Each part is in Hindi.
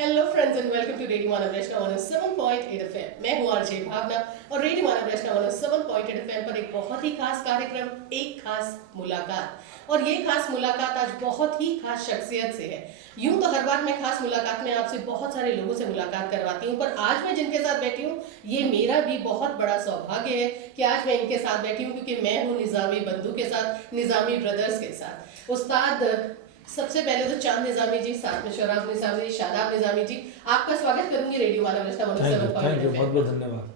Hello friends and welcome to radio Manav Rachna 107.8 FM. मैं हूं आरजे भावना और रेडियो मानव रचना 107.8 एफएम पर एक बहुत ही खास कार्यक्रम, एक खास मुलाकात। और ये खास मुलाकात आज बहुत ही खास शख्सियत से है। यूं तो हर बार मैं खास मुलाकात में आपसे बहुत सारे लोगों से मुलाकात करवाती हूं, पर आज मैं जिनके साथ बैठी हूं ये मेरा भी बहुत बड़ा सौभाग्य है कि आज मैं इनके साथ बैठी हूं, क्योंकि मैं हूं निजामी बंधु के साथ, निजामी ब्रदर्स के साथ। उस्ताद सबसे पहले तो चांद निजामी जी, साथ में शोराब निजामी जी, शादाब निजामी जी, आपका स्वागत करूंगी radio Manav Rachna 107.8 thank you, बहुत बहुत धन्यवाद।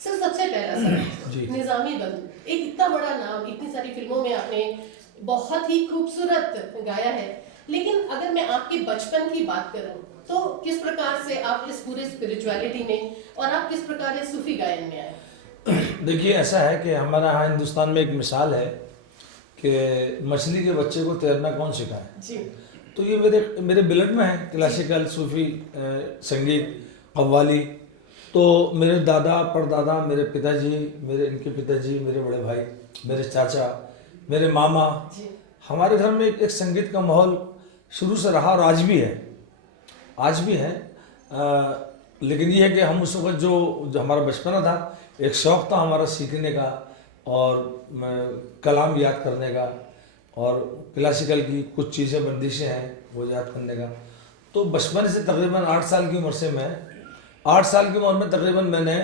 सर, सबसे पहला सवाल, जी। निजामी बंधु, एक इतना बड़ा नाम, इतनी सारी फिल्मों में आपने बहुत ही खूबसूरत गाया है, लेकिन अगर मैं आपके बचपन की बात करूं तो किस प्रकार से आप इस पूरे स्पिरिचुअलिटी में और आप किस प्रकार इस सूफी गायन में आए? देखिए, ऐसा है कि हमारे यहाँ हिंदुस्तान में एक मिसाल है कि मछली के बच्चे को तैरना कौन सिखाए। जी। तो ये मेरे ब्लड में है, क्लासिकल सूफी संगीत, कव्वाली। तो मेरे दादा परदादा, मेरे पिताजी, इनके पिताजी, मेरे बड़े भाई, मेरे चाचा, मेरे मामा, हमारे घर में एक संगीत का माहौल शुरू से रहा और आज भी है। लेकिन ये है कि हम उस वक्त जो हमारा बचपना था, एक शौक़ था हमारा सीखने का और कलाम याद करने का, और क्लासिकल की कुछ चीज़ें, बंदिशें हैं वो याद करने का। तो बचपन से तकरीबन 8 साल की उम्र से 8 साल की उम्र में तकरीबन मैंने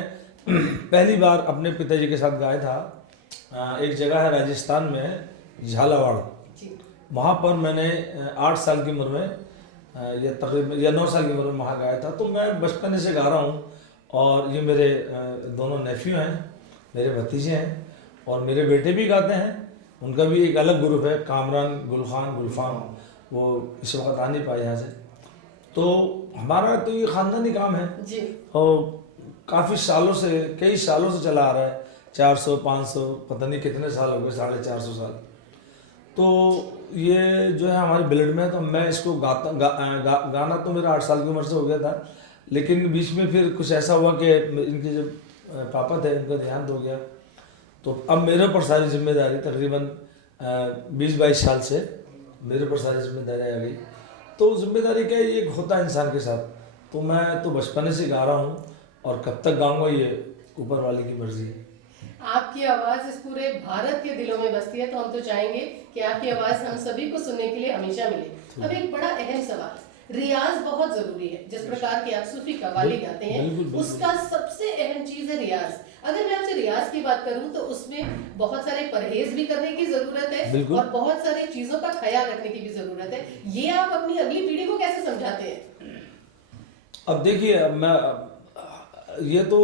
पहली बार अपने पिताजी के साथ गाया था। एक जगह है राजस्थान में, झालावाड़, वहाँ पर मैंने 8 साल की उम्र में या तकरीबन 9 साल की उम्र में वहाँ गाया था। तो मैं बचपन से गा रहा हूँ, और ये मेरे दोनों नेफ्यू हैं, मेरे भतीजे हैं, और मेरे बेटे भी गाते हैं। उनका भी एक अलग ग्रुप है, कामरान, गुलफान, वो इस वक्त आ नहीं पाए यहाँ से। तो हमारा तो ये ख़ानदानी काम है जी। और काफ़ी सालों से, कई सालों से चला आ रहा है। 400 500 पता नहीं कितने साल हो गए, 450 साल। तो ये जो है हमारे ब्लड में है। तो मैं इसको गाना तो मेरा 8 साल की उम्र से हो गया था, लेकिन बीच में फिर कुछ ऐसा हुआ कि इनके जो पापा थे उनका देहांत हो गया। तो अब मेरे ऊपर सारी जिम्मेदारी, तकरीबन 20-22 साल से मेरे ऊपर सारी जिम्मेदारी आ गई। तो जिम्मेदारी क्या है, ये होता है इंसान के साथ। तो मैं तो बचपन से गा रहा हूँ, और कब तक गाऊंगा ये ऊपर वाले की मर्जी है। आपकी आवाज इस पूरे भारत के दिलों में बसती है, तो हम तो चाहेंगे कि आपकी आवाज हम सभी को सुनने के लिए हमेशा मिले। अब एक बड़ा अहम सवाल, रियाज बहुत जरूरी है। जिस प्रकार की आप सूफी कव्वाली गाते हैं, उसका सबसे अहम चीज है रियाज। अगर मैं आपसे रियाज की बात करूं तो उसमें बहुत सारे परहेज भी करने की जरूरत है और बहुत सारी चीजों का ख्याल रखने की भी जरूरत है। ये आप अपनी अगली पीढ़ी को कैसे समझाते हैं? अब देखिए, मैं ये तो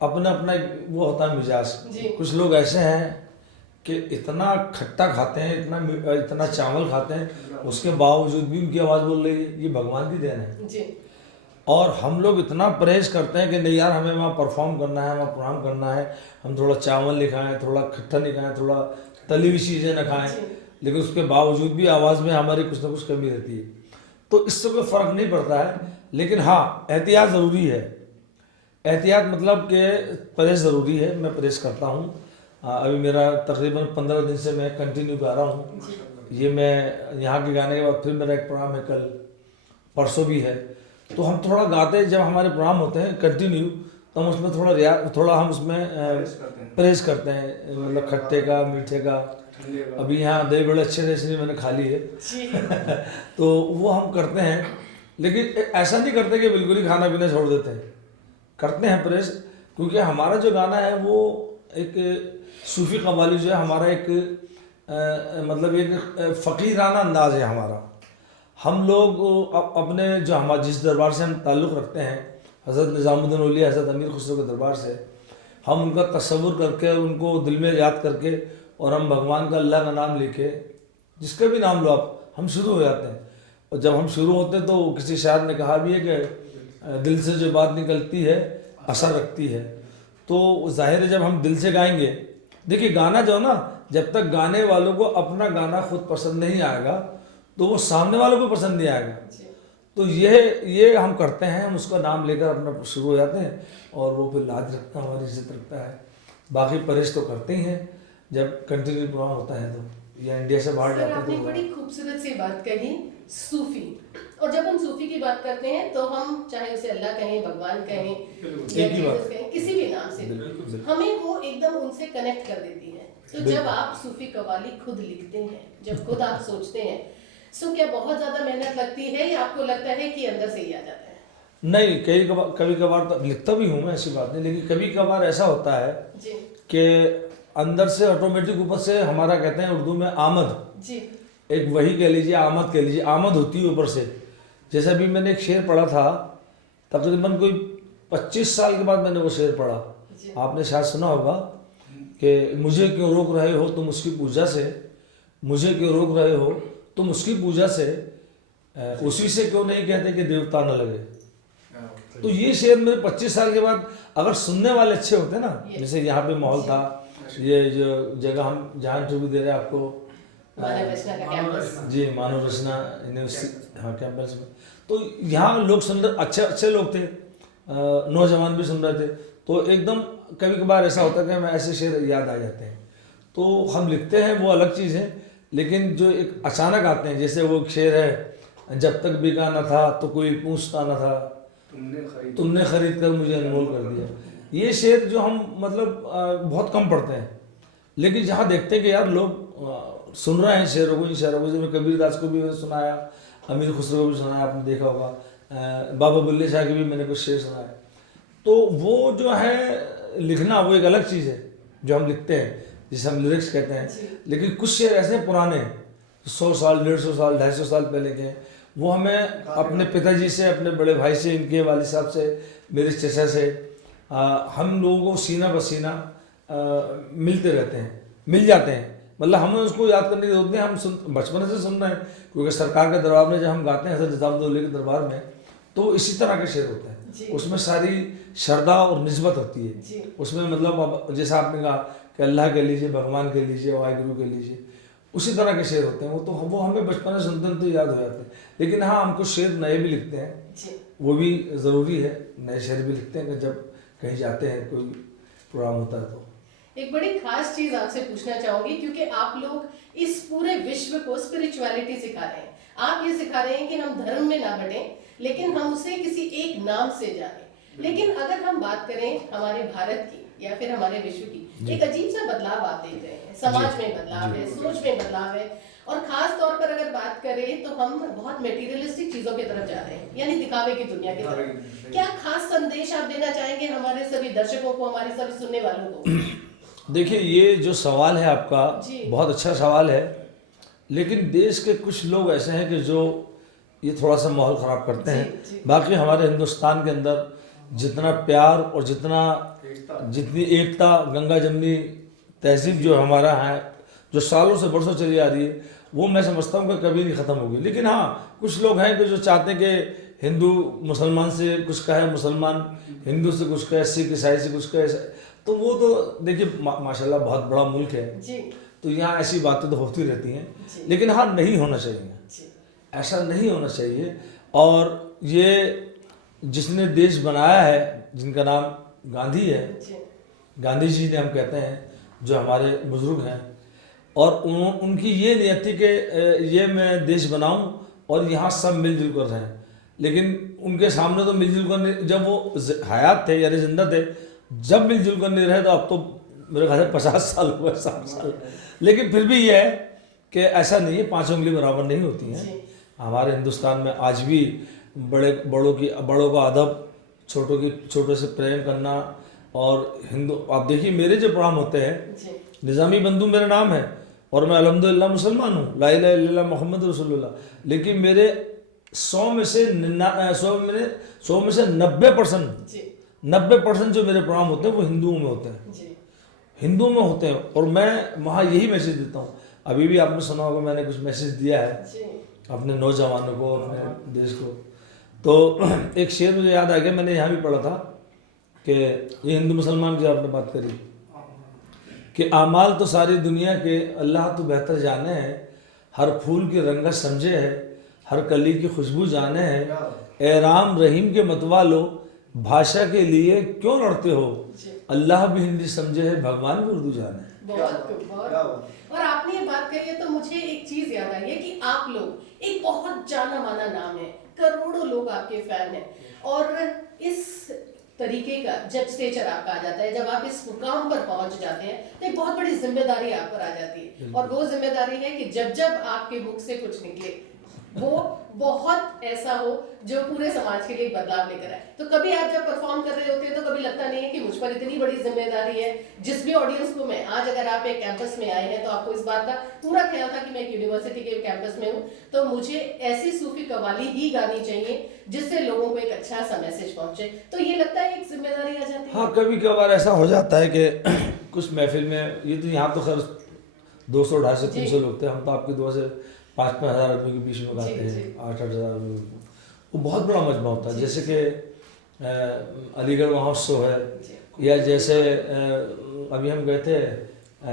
अपना अपना वो होता है मिजाज। कुछ लोग ऐसे हैं कि इतना खट्टा खाते हैं, इतना चावल खाते हैं, उसके बावजूद भी उनकी आवाज़ बोल रही है। ये भगवान की देन है जी। और हम लोग इतना परहेज करते हैं कि नहीं यार, हमें वहाँ परफॉर्म करना है, वहाँ प्रोग्राम करना है, हम थोड़ा चावल नहीं खाएं, थोड़ा खट्टा नहीं खाएं, थोड़ा तली हुई चीज़ें न खाएं, लेकिन उसके बावजूद भी आवाज़ में हमारी कुछ ना कुछ कमी रहती है। तो इससे कोई फ़र्क नहीं पड़ता है, लेकिन हाँ, एहतियात ज़रूरी है। एहतियात मतलब कि परहेज ज़रूरी है। मैं परहेज करता हूँ। अभी मेरा तकरीबन 15 दिन से मैं कंटिन्यू गा रहा हूँ। ये मैं यहाँ के गाने के बाद फिर मेरा एक प्रोग्राम है, कल परसों भी है। तो हम थोड़ा गाते हैं, जब हमारे प्रोग्राम होते हैं कंटिन्यू, तो हम उसमें थोड़ा हम उसमें परहेज करते हैं, मतलब खट्टे का, मीठे का। अभी यहाँ दही बड़े अच्छे से इसलिए मैंने खा ली है तो वो हम करते हैं, लेकिन ऐसा नहीं करते कि बिल्कुल ही खाना पीना छोड़ देते हैं। करते हैं परहेज, क्योंकि हमारा जो गाना है वो एक सूफी कव्वाली जो है हमारा, एक मतलब एक फ़कीराना अंदाज है हमारा। हम लोग अपने जो हमारे जिस दरबार से हम ताल्लुक़ रखते हैं, हज़रत निज़ामुद्दीन औलिया, हज़रत अमीर खुसरो के दरबार से, हम उनका तसव्वुर करके, उनको दिल में याद करके, और हम भगवान का, अल्लाह का नाम लेके, जिसका भी नाम लो आप, हम शुरू हो जाते हैं। और जब हम शुरू होते हैं तो किसी शायर ने कहा भी है कि दिल से जो बात निकलती है असर रखती है। तो जाहिर है जब हम दिल से गाएंगे, देखिए गाना जो है ना, जब तक गाने वालों को अपना गाना खुद पसंद नहीं आएगा तो वो सामने वालों को पसंद नहीं आएगा। तो ये हम करते हैं, हम उसका नाम लेकर अपना शुरू हो जाते हैं, और वो फिर लाज रखता है, हमारी इज्जत रखता है। बाकी परहेज तो करते ही हैं जब कंटिन्यू प्रोग्राम होता है तो, या इंडिया से बाहर जाते हैं तो। आपने बड़ी खूबसूरत सी बात कही, सूफी। और जब हम सूफी की बात करते हैं तो हम चाहे उसे अल्लाह कहें, भगवान कहें या एक ही बात। जीसस कहें, किसी भी नाम से, बिल्कुल। हमें वो एकदम उनसे कनेक्ट कर देती है। तो जब आप सूफी कवाली खुद लिखते हैं, जब खुद आप सोचते हैं, सो क्या बहुत ज्यादा मेहनत लगती है या आपको लगता है कि अंदर से ही आ जाता है? नहीं, कभी कभार तो लिखता भी हूँ मैं, ऐसी बात नहीं, लेकिन कभी कभार ऐसा होता है जी कि अंदर से ऑटोमेटिक ऊपर से हमारा कहते हैं उर्दू में आमद, जी एक वही कह लीजिए, आमद कह लीजिए, आमद होती है ऊपर से। जैसे अभी मैंने एक शेर पढ़ा था, तकरीबन कोई 25 साल के बाद मैंने वो शेर पढ़ा। जी आपने शायद सुना होगा कि मुझे क्यों रोक रहे हो तुम उसकी पूजा से, मुझे क्यों रोक रहे हो तुम उसकी पूजा से, उसी से क्यों नहीं कहते कि देवता न लगे। तो ये शेर मेरे 25 साल के बाद अगर सुनने वाले अच्छे होते ना, जैसे यहाँ पे माहौल था, ये जो जगह हम जहाँ इंटरव्यू दे रहे हैं आपको, मानव रचना का कैंपस। जी मानव रचना यूनिवर्सिटी, हाँ कैंपस में, तो यहाँ लोग सुन रहे, अच्छे अच्छे लोग थे, नौजवान भी सुन रहे थे। तो एकदम कभी कभार ऐसा होता है कि हमें ऐसे शेर याद आ जाते हैं, तो हम लिखते हैं, वो अलग चीज़ है। लेकिन जो एक अचानक आते हैं, जैसे वो शेर है, जब तक बिका न था तो कोई पूछता न था, तुमने खरीद कर मुझे अनमोल कर दिया। ये शेर जो हम मतलब बहुत कम पढ़ते हैं, लेकिन जहाँ देखते हैं कि यार लोग सुन रहे हैं शेरों को, इन शेरों को, जैसे कबीर दास को भी मैंने सुनाया, अमीर खुसरो को भी सुनाया, आपने देखा होगा, बाबा बुल्ले शाह के भी मैंने कुछ शेर सुनाए। तो वो जो है लिखना, वो एक अलग चीज़ है जो हम लिखते हैं, जिसे हम लिरिक्स कहते हैं। लेकिन कुछ शेर ऐसे पुराने 100 साल, 150 साल, 250 साल पहले के हैं, वो हमें अपने पिताजी से, अपने बड़े भाई से, इनके वालिद साहब से, मेरे चचा से, हम लोगों को सीना पसीना मिलते रहते हैं, मिल जाते हैं। मतलब हमें उसको याद करने की जरूरत नहीं, हम बचपन से सुन रहे हैं, क्योंकि सरकार के दरबार में जब हम गाते हैं हज़रत निज़ामुद्दौला के दरबार में, तो इसी तरह के शेर होते हैं। उसमें सारी श्रद्धा और निस्बत होती है। उसमें मतलब अब जैसा आपने कहा कि अल्लाह कह लीजिए, भगवान कह लीजिए, वाहिगुरु कह लीजिए, उसी तरह के शेर होते हैं। वो हमें बचपन में सुनते हैं तो याद हो जाते हैं। लेकिन हाँ, हम कुछ शेर नए भी लिखते हैं, वो भी ज़रूरी है, नए शेर भी लिखते हैं कि जब कहीं जाते हैं, कोई प्रोग्राम होता है तो। एक बड़ी खास चीज आपसे पूछना चाहूंगी, क्योंकि आप लोग इस पूरे विश्व को स्पिरिचुअलिटी सिखा रहे हैं। आप ये सिखा रहे हैं कि हम धर्म में ना बढ़े, लेकिन हम उसे किसी एक नाम से जाने। लेकिन अगर हम बात करें हमारे भारत की या फिर हमारे विश्व की, एक अजीब सा बदलाव आप देख रहे हैं, समाज में बदलाव है, सोच में बदलाव है, और खास तौर पर अगर बात करें तो हम बहुत मटेरियलिस्टिक चीजों की तरफ जा रहे हैं, यानी दिखावे की दुनिया की तरफ। क्या खास संदेश आप देना चाहेंगे हमारे सभी दर्शकों को, हमारे सभी सुनने वालों को? देखिए, ये जो सवाल है आपका, बहुत अच्छा सवाल है, लेकिन देश के कुछ लोग ऐसे हैं कि जो ये थोड़ा सा माहौल ख़राब करते हैं। बाकी हमारे हिंदुस्तान के अंदर जितना प्यार और जितनी एकता, गंगा जमनी तहजीब जो हमारा है, जो सालों से बरसों चली आ रही है, वो मैं समझता हूँ कि कभी नहीं ख़त्म होगी। लेकिन हाँ, कुछ लोग हैं कि जो चाहते हैं कि हिंदू मुसलमान से कुछ कहे, मुसलमान हिंदू से कुछ कहे, सिख ईसाई से कुछ कहे, तो वो तो देखिए माशाल्लाह बहुत बड़ा मुल्क है, तो यहाँ ऐसी बातें तो होती रहती हैं। लेकिन हाँ, नहीं होना चाहिए, ऐसा नहीं होना चाहिए। और ये जिसने देश बनाया है, जिनका नाम गांधी है, गांधी जी ने हम कहते हैं, जो हमारे बुजुर्ग हैं, और उनकी ये नियत थी कि ये मैं देश बनाऊं और यहाँ सब मिलजुल कर रहें। लेकिन उनके सामने तो मिलजुल कर नहीं, जब वो हयात थे यानी जिंदा थे, जब मिलजुल कर नहीं रहे, तो अब तो मेरे ख्याल से 50 साल हुए, 60 साल। लेकिन फिर भी ये है कि ऐसा नहीं है, 5 उंगली बराबर नहीं होती हैं। हमारे हिंदुस्तान में आज भी बड़ों का अदब, छोटों से प्रेम करना। और हिंदू, आप देखिए मेरे जो प्रोग्राम होते हैं, निज़ामी बंधु मेरा नाम है और मैं अल्हम्दुलिल्लाह मुसलमान हूँ, ला इलाहा इल्लल्लाह मोहम्मद रसूलुल्लाह। लेकिन मेरे 100 में से 90% जो मेरे प्रोग्राम होते हैं वो हिंदुओं में होते हैं, हिंदुओं में होते हैं। और मैं वहाँ यही मैसेज देता हूँ। अभी भी आपने सुना होगा, मैंने कुछ मैसेज दिया है अपने नौजवानों को, अपने देश को। तो एक शेर मुझे याद आ गया, मैंने यहाँ भी पढ़ा था कि ये हिंदू मुसलमान की आपने बात करी कि आमाल तो सारी दुनिया के अल्लाह तो बेहतर जाने हैं, हर फूल की रंगत समझे है, हर कली की खुशबू जाने हैं, ए राम रहीम के मतवालो भाषा के लिए क्यों लड़ते हो, अल्लाह भी हिंदी समझे है, भगवान भी उर्दू जाने है। बहुत। और आपने ये बात कही है तो मुझे एक चीज याद आई है कि आप लोग एक बहुत जाना माना नाम है, करोड़ों लोग आपके फैन हैं, और इस तरीके का जब स्टेचर आपका आ जाता है, जब आप इस मुकाम पर पहुंच जाते हैं, तो एक बहुत बड़ी जिम्मेदारी आप पर आ जाती है, और वो जिम्मेदारी है कि जब जब आपके मुख से कुछ निकले वो बहुत ऐसा हो जो पूरे समाज के लिए एक बदलाव लेकर आए। तो कभी आप जब परफॉर्म कर रहे होते हैं तो कभी लगता नहीं है कि मुझ पर इतनी बड़ी जिम्मेदारी है, जिस भी ऑडियंस को मैं आज, अगर आप एक कैंपस में आए हैं तो आपको इस बात का पूरा ख्याल था कि मैं एक यूनिवर्सिटी के कैंपस में हूँ, तो मुझे ऐसी सूफी कव्वाली ही गानी चाहिए जिससे लोगों को एक अच्छा सा मैसेज पहुंचे, तो ये लगता है एक जिम्मेदारी आ जाती है। हाँ, कभी कभार ऐसा हो जाता है कि कुछ महफिल में, ये तो यहाँ तो खैर 200, 250, 300 लोग थे, हम तो आपकी दुआ से 5-5 हज़ार आदमी के बीच में गाते हैं, 8-8 हज़ार आदमी, वो बहुत बड़ा मजमा होता है। जैसे कि अलीगढ़ महोत्सव है, या जैसे अभी हम गए थे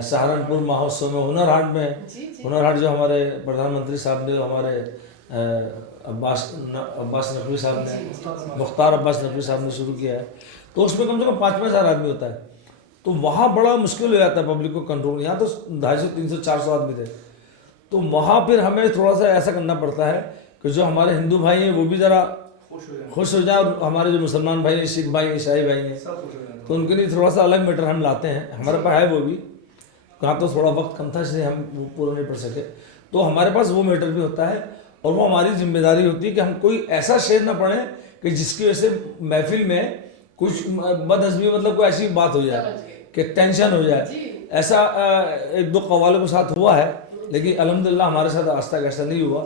सहारनपुर महोत्सव में, हुनर हाट में, हुनर हाट जो हमारे प्रधानमंत्री साहब ने, हमारे अब्बास नकवी साहब ने, मुख्तार अब्बास नकवी साहब ने शुरू किया है, तो उसमें कम से कम 5-5 हज़ार आदमी होता है, तो वहाँ बड़ा मुश्किल हो जाता है पब्लिक को कंट्रोल। यहाँ तो 250, 300, 400 आदमी थे, तो वहाँ फिर हमें थोड़ा सा ऐसा करना पड़ता है कि जो हमारे हिंदू भाई हैं वो भी ज़रा खुश हो जाए, और हमारे जो मुसलमान भाई हैं, सिख भाई हैं, ईसाई भाई हैं, तो उनके लिए थोड़ा सा अलग मैटर हम लाते हैं। हमारे पास है वो भी, कहाँ तो थोड़ा वक्त कम था इसलिए हम वो पूरा नहीं पढ़ सके, तो हमारे पास वो मैटर भी होता है, और वो हमारी जिम्मेदारी होती है कि हम कोई ऐसा शेर ना पढ़ें कि जिसकी वजह से महफिल में कुछ बदहज़मी, मतलब कोई ऐसी बात हो जाए कि टेंशन हो जाए। ऐसा 1-2 कव्वालों के साथ हुआ है, लेकिन अल्हम्दुलिल्लाह हमारे साथ आज तक ऐसा नहीं हुआ,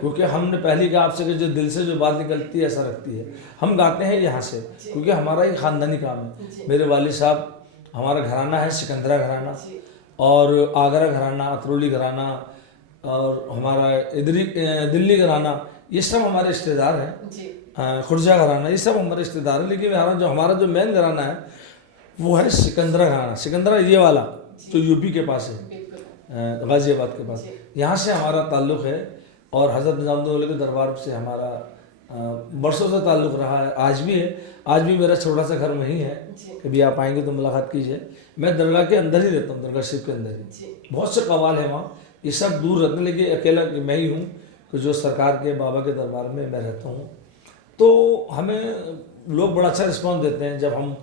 क्योंकि हमने पहले कहा आपसे कि जो दिल से जो बात निकलती है ऐसा रखती है। हम गाते हैं यहाँ से, क्योंकि हमारा ये ख़ानदानी काम है। मेरे वालिद साहब, हमारा घराना है सिकंदरा घराना, और आगरा घराना, अतरौली घराना, और हमारा इधरी दिल्ली घराना, ये सब हमारे रिश्तेदार हैं। खुर्जा घराना, ये सब हमारे रिश्तेदार हैं, लेकिन हमारा जो मेन घराना है वो है सिकंदरा घराना। सिकंदरा ये वाला जो यूपी के पास है, गाज़ियाबाद के पास, यहाँ से हमारा ताल्लुक़ है, और हज़रत निज़ामुद्दौला के दरबार से हमारा बरसों से ताल्लुक़ रहा है, आज भी है। आज भी मेरा छोटा सा घर वहीं है, कभी आप आएंगे तो मुलाकात कीजिए। मैं दरगाह के अंदर ही रहता हूँ, दरगाह शरीफ के अंदर ही। बहुत से कव्वाल हैं वहाँ, ये सब दूर रहते हैं, लेकिन अकेला मैं ही हूँ कि जो सरकार के बाबा के दरबार में मैं रहता हूँ। तो हमें लोग बड़ा अच्छा रिस्पॉन्स देते हैं जब हम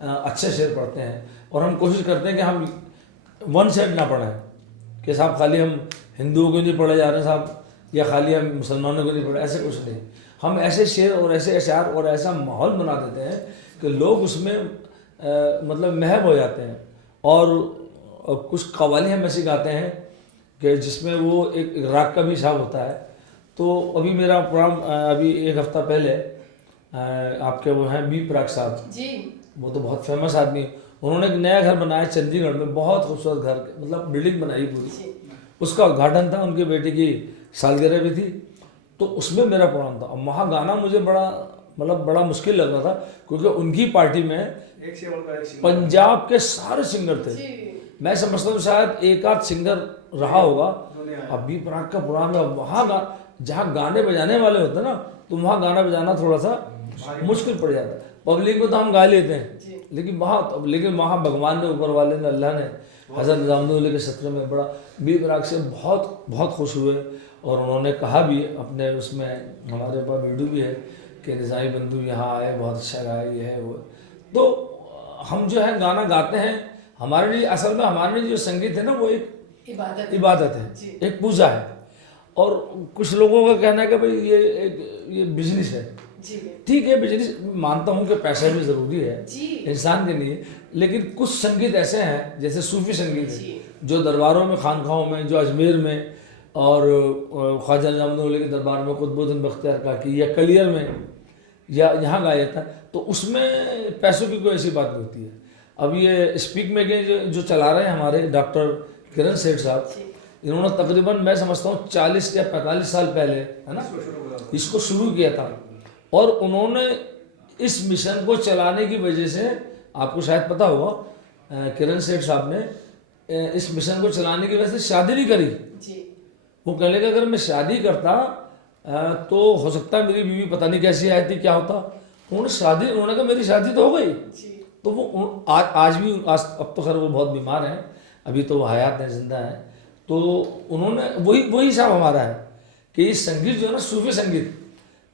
अच्छे शेर पढ़ते हैं, और हम कोशिश करते हैं कि हम वन साइड ना पढ़ें कि साहब खाली हम हिंदुओं को नहीं पढ़े जा रहे हैं साहब, या खाली हम मुसलमानों को नहीं पढ़े, ऐसे कुछ नहीं। हम ऐसे शेर और ऐसे अशार और ऐसा माहौल बना देते हैं कि लोग उसमें मतलब महब हो जाते हैं। और कुछ कव्वाली हम ऐसी गाते हैं कि जिसमें वो एक राग का भी हिसाब होता है। तो अभी मेरा प्रोग्राम अभी 1 हफ्ता पहले आपके वो हैं बी प्राक साहब जी, वो तो बहुत फेमस आदमी, उन्होंने एक नया घर बनाया चंडीगढ़ में, बहुत खूबसूरत घर, मतलब बिल्डिंग बनाई पूरी, उसका उद्घाटन था, उनके बेटे की सालगिरह भी थी, तो उसमें मेरा प्रोग्राम था। और वहाँ गाना मुझे बड़ा मुश्किल लग रहा था, क्योंकि उनकी पार्टी में पंजाब के सारे सिंगर थे। मैं समझता हूँ शायद 1-8 सिंगर रहा होगा। अब बी प्राक का प्रोग्राम है, वहाँ जहाँ गाने बजाने वाले होते हैं ना, तो वहाँ गाना बजाना थोड़ा सा मुश्किल पड़ जाता है। पब्लिक को तो हम गा लेते हैं, लेकिन वहाँ भगवान ने, ऊपर वाले ने, अल्लाह ने हज़रत निज़ामुद्दौला के सत्र में बड़ा बी प्राक से बहुत खुश हुए, और उन्होंने कहा भी अपने उसमें, हमारे पास वीडियो भी है कि निज़ामी बंधु यहाँ आए, बहुत अच्छा गाया, ये है वो। तो हम जो है गाना गाते हैं, हमारे लिए असल में हमारे लिए जो संगीत है ना, वो एक इबादत है, एक पूजा है। और कुछ लोगों का कहना है कि भाई ये बिजनेस है। ठीक है, बिजनेस मानता हूँ कि पैसा भी ज़रूरी है इंसान के लिए, लेकिन कुछ संगीत ऐसे हैं जैसे सूफी संगीत है, जो दरबारों में, खानखाहों में, जो अजमेर में और ख्वाजा निज़ामुद्दौला के दरबार में, कुतुबुद्दीन बख्तियार काकी, या कलियर में, या यहाँ गाया जाता है, तो उसमें पैसों की कोई ऐसी बात नहीं होती है। अब ये स्पीक में जो चला रहे हैं हमारे डॉक्टर किरण सेठ साहब, इन्होंने तकरीबन मैं समझता हूँ 40 या 45 साल पहले, है ना, इसको शुरू किया था। और उन्होंने इस मिशन को चलाने की वजह से, आपको शायद पता होगा, किरण सेठ साहब ने इस मिशन को चलाने की वजह से शादी नहीं करी। वो कहने लगे अगर मैं शादी करता तो हो सकता है मेरी बीवी पता नहीं कैसी आई थी, क्या होता। उन्होंने कहा मेरी शादी तो हो गई। तो वो आज भी, अब तो खैर वो बहुत बीमार हैं, अभी तो वो हयात हैं, जिंदा हैं। तो उन्होंने वही हिसाब हमारा है कि ये संगीत जो है ना, सूफी संगीत,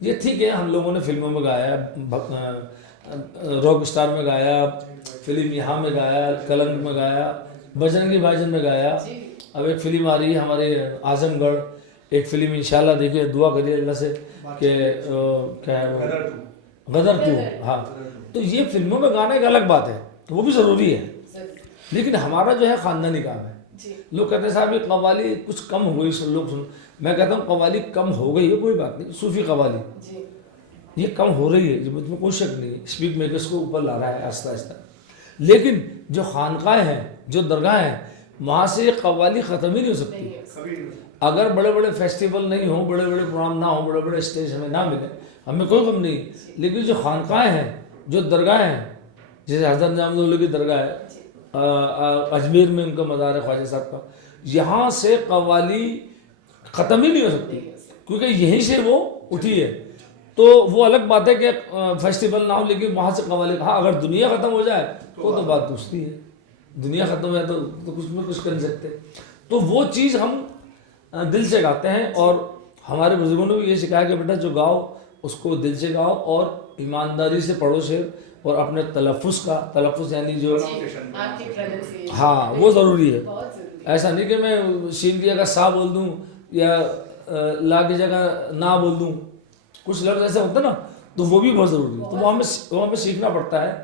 ये ठीक है, हम लोगों ने फिल्मों में गाया, रॉक स्टार में गाया, फिल्म यहाँ में गाया, कलंक में गाया, बजरंगी भाईजान में गाया। अब एक फिल्म आ रही है हमारे आजमगढ़, एक फिल्म इंशाल्लाह देखिए, दुआ करिए अल्लाह से कि क्या है वो, गदर 2। हाँ, तो ये फिल्मों में गाने एक अलग बात है, वो भी ज़रूरी है, लेकिन हमारा जो है ख़ानदानी काम है। लोग कहते हैं साहब ये कव्वाली कुछ कम हो गई, लोग सुन, मैं कहता हूँ कव्वाली कम हो गई है कोई बात नहीं, सूफी कव्वाली ये कम हो रही है, जिसमें कोई शक नहीं, स्पीक मेकर्स को ऊपर ला रहा है आहिस्ता आहिस्ता, लेकिन जो खानकाएँ हैं, जो दरगाह हैं, वहाँ से ये कव्वाली ख़त्म ही नहीं हो सकती। अगर बड़े बड़े फेस्टिवल नहीं हो, बड़े बड़े प्रोग्राम ना हो, बड़े बड़े स्टेज हमें ना मिले, हमें कोई गम नहीं, लेकिन जो खानकाएँ हैं, जो दरगाह हैं, जैसे हज़रत निज़ामुद्दौला की दरगाह है, अजमेर में उनका मज़ार है ख्वाजा साहब का, यहाँ से कव्वाली ख़त्म ही नहीं हो सकती, क्योंकि यहीं से वो उठी है। तो वो अलग बात है कि फेस्टिवल ना हो, लेकिन वहाँ से कव्वाली, हाँ अगर दुनिया ख़त्म हो जाए तो बात दूसरी है, दुनिया ख़त्म हो जाए तो कुछ में कुछ कर नहीं सकते। तो वो चीज़ हम दिल से गाते हैं, और हमारे बुजुर्गों ने भी ये सिखाया कि बेटा जो गाओ उसको दिल से गाओ और ईमानदारी से पढ़ो शेर, और अपने तलफ़ुज़ यानी जो हाँ वो ज़रूरी है। ऐसा नहीं कि मैं शीन की जगह सा बोल दूँ या ला की जगह ना बोल दूँ, कुछ लफ्ज़ ऐसे होते ना, तो वो भी बहुत ज़रूरी है, तो वो हमें सीखना पड़ता है।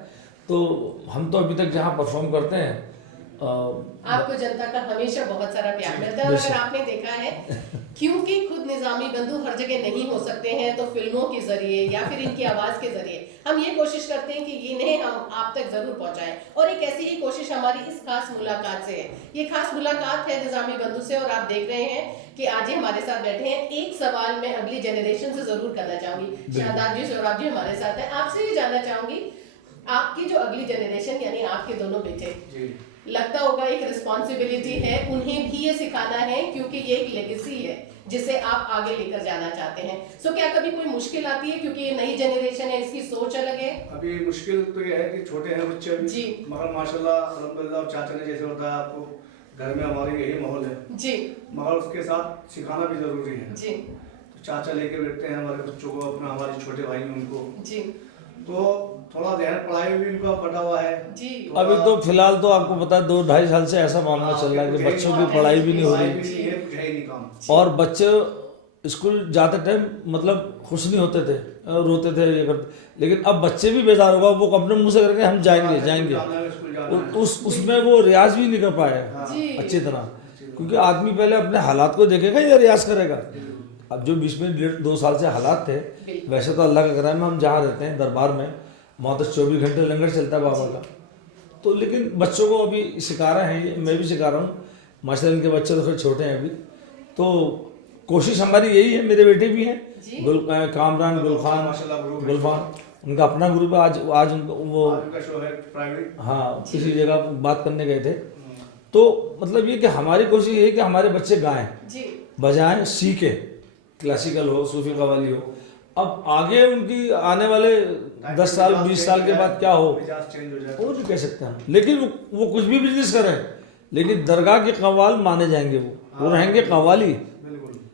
तो हम तो अभी तक जहाँ परफॉर्म करते हैं आपको जनता का हमेशा बहुत सारा प्यार मिलता है, और अगर आपने देखा है क्योंकि खुद निजामी बंधु हर जगह नहीं हो सकते हैं, तो फिल्मों के जरिए या फिर इनकी आवाज के जरिए हम ये कोशिश करते हैं कि इन्हें हम आप तक जरूर पहुंचाएं, और एक ऐसी ही कोशिश हमारी इस खास मुलाकात से है। ये खास मुलाकात है निजामी बंधु से, और आप देख रहे हैं कि आज ही हमारे साथ बैठे हैं। एक सवाल मैं अगली जनरेशन से जरूर करना चाहूंगी, शाहदाद जी सौराब जी हमारे साथ हैं, आपसे ये जानना चाहूंगी, आपकी जो अगली जनरेशन यानी आपके दोनों बेटे, लगता होगा एक रिस्पॉन्सिबिलिटी है, उन्हें भी ये सिखाना है, क्योंकि ये एक लेगेसी है जिसे आप आगे लेकर जाना चाहते हैं। सो क्या कभी कोई मुश्किल आती है, क्योंकि ये नई जनरेशन है, इसकी सोच अलग है? अभी मुश्किल तो ये है कि छोटे हैं बच्चे अभी जी, मगर माशाल्लाह अल्हम्दुलिल्लाह चाचा ने जैसे बताया आपको, घर में हमारे यही माहौल है जी, मगर उसके साथ सिखाना भी जरूरी है जी। तो चाचा लेके बैठते हैं हमारे बच्चों को, अपना हमारे छोटे भाई हैं उनको जी, तो थोड़ा ध्यान पढ़ाई भी उनका बढ़ा हुआ है जी। अभी तो फिलहाल तो आपको पता है 2-2.5 साल से ऐसा मामला चल रहा है कि बच्चों की पढ़ाई भी नहीं हो रही, और बच्चे स्कूल जाते टाइम मतलब खुश नहीं होते थे, रोते थे, ये करते, लेकिन अब बच्चे भी बेजार होगा, वो अपने मुंह से करके हम जाएंगे, उसमें वो रियाज भी नहीं कर पाए अच्छी तरह, क्योंकि आदमी पहले अपने हालात को देखेगा या रियाज करेगा। अब जो बीच में 1.5-2 साल से हालात थे, वैसे तो अल्लाह का करम है हम जहाँ रहते हैं दरबार में, वहाँ तो 24 घंटे लंगर चलता है बाबा का, तो लेकिन बच्चों को अभी सिखा रहे हैं, मैं भी सिखा रहा हूँ माशाल्लाह, इनके बच्चे तो फिर छोटे हैं अभी, तो कोशिश हमारी यही है, मेरे बेटे भी हैं कामरान, गुलफान, उनका अपना ग्रुप है, आज उनको वो हाँ किसी जगह बात करने गए थे, तो मतलब ये कि हमारी कोशिश ये है कि हमारे बच्चे गाएं, बजाएं, सीखें, क्लासिकल हो, सूफी कव्वाली हो। अब आगे उनकी आने वाले 10 साल 20 साल के बाद क्या हो वो नहीं कह सकते हैं, लेकिन वो कुछ भी बिजनेस करें, लेकिन दरगाह के कव्वाल माने जाएंगे, वो रहेंगे कव्वाली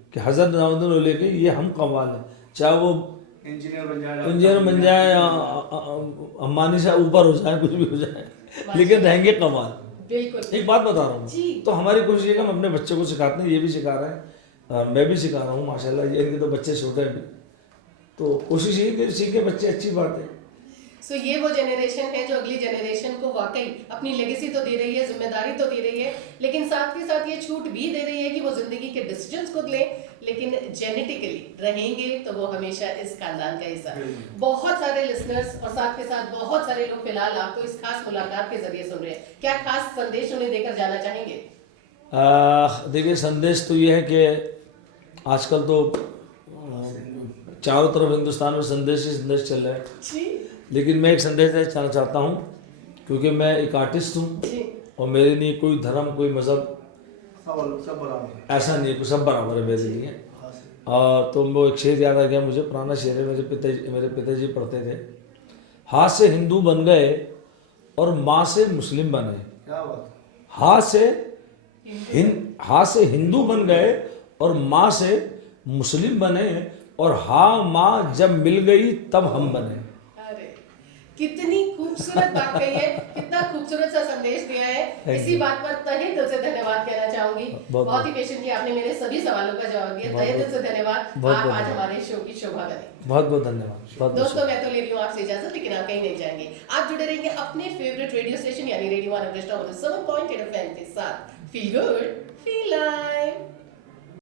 कि हज़रत निज़ामुद्दौला के ये हम कव्वाल हैं, चाहे वो इंजीनियर बन जाए या अंबानी से ऊपर हो जाए, कुछ भी हो जाए, लेकिन रहेंगे कव्वाल। एक बात बता रहा हूँ, तो हमारी कोशिश है कि हम अपने बच्चों को सिखाते हैं, ये भी सिखा रहे हैं, मैं भी सिखा रहा हूँ माशाल्लाह, ये इनके तो बच्चे छोटे हैं, तो कोशिश ये कि सीखे बच्चे, अच्छी बात है। सो ये वो जनरेशन है जो अगली जनरेशन को वाकई अपनी लेगेसी तो दे रही है, जिम्मेदारी तो दे रही है, लेकिन साथ के साथ ये छूट भी दे रही है कि वो जिंदगी के डिसीजंस खुद लें, लेकिन जेनेटिकली रहेंगे तो वो हमेशा इस खानदान का हिस्सा। बहुत सारे लिसनर्स और साथ के साथ बहुत सारे लोग फिलहाल आपको इस खास मुलाकात के जरिए सुन रहे हैं, क्या खास संदेश उन्हें देकर जाना चाहेंगे? देखिए संदेश तो ये है कि आजकल तो चारों तरफ हिंदुस्तान में संदेश ही संदेश चल रहा है, लेकिन मैं एक संदेश देना चाहता हूँ, क्योंकि मैं एक आर्टिस्ट हूँ और मेरे लिए कोई धर्म, कोई मज़हब ऐसा नहीं है, सब बराबर है मेरे लिए। तो वो एक शेर याद आ गया मुझे, पुराना शेर है, मेरे पिताजी पढ़ते थे, हाथ से हिंदू बन गए और माँ से मुस्लिम बने, हाथ से हिंदू बन गए और माँ से मुस्लिम बने, और हाँ माँ जब मिल गई तब हम बने। अरे कितनी खूबसूरत बात कही है, कितना खूबसूरत सा संदेश दिया है। इसी बात पर तहे दिल से धन्यवाद कहना चाहूंगी। बहुत ही पेशेंटली आपने मेरे सभी सवालों का जवाब दिया। तहे दिल से धन्यवाद। आप आज हमारे शो की शोभा करें। बहुत बहुत धन्यवाद। दोस्तों मैं तो ले रही हूँ आपसे इजाजत, लेकिन आप कहीं नहीं जाएंगे। आप जुड़े रहेंगे अपने फेवरेट रेडियो स्टेशन यानी रेडियो 107.8 FM के साथ। Feel good, feel live.